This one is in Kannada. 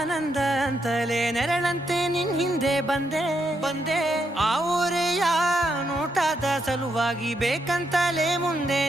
ಆನಂದ ಅಂತಲೇ ನೆರಳಂತೆ ನಿನ್ ಹಿಂದೆ ಬಂದೆ. ಬಂದೆ. ಆ ಊರೆಯ ನೋಟದ ಸಲುವಾಗಿ ಬೇಕಂತಲೇ ಮುಂದೆ